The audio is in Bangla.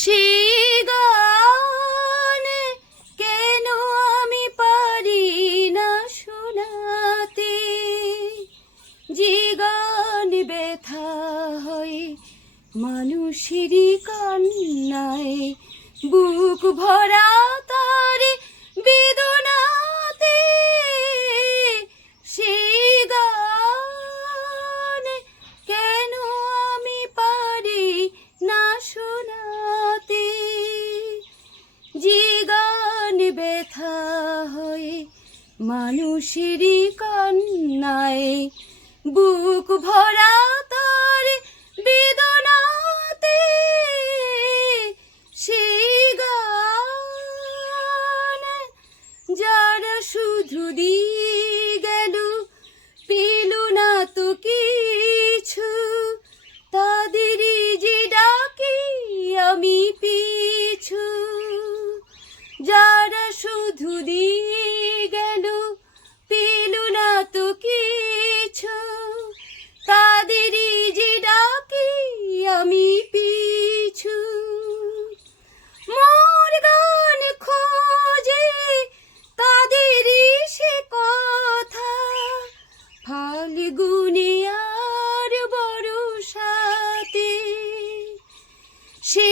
সেই গানে কেন আমি পারি না শোনাতে, যে গান ব্যথা হয় মানুষেরই কান্নায়, বুক ভরা তার বেদনাতে। সেই গান কেন আমি পারি না শোনাতে, যে গান ব্যথা হয় মানুষেরই কান্নায়, বুক ভরা তার বেদনাতে। সেই গান যারা শুধু দিয়ে গেল, পেল না তো কিছু, তাদেরই যে ডাকি আমি পিছু। যারা শুধু দিয়ে গেল, পেল না তো কিছু, তাদেরই যে ডাকি আমি পিছু। মোর গান খোঁজে তাদেরই সে কথা, ফাল্গুনে আর বর্ষাতে। সে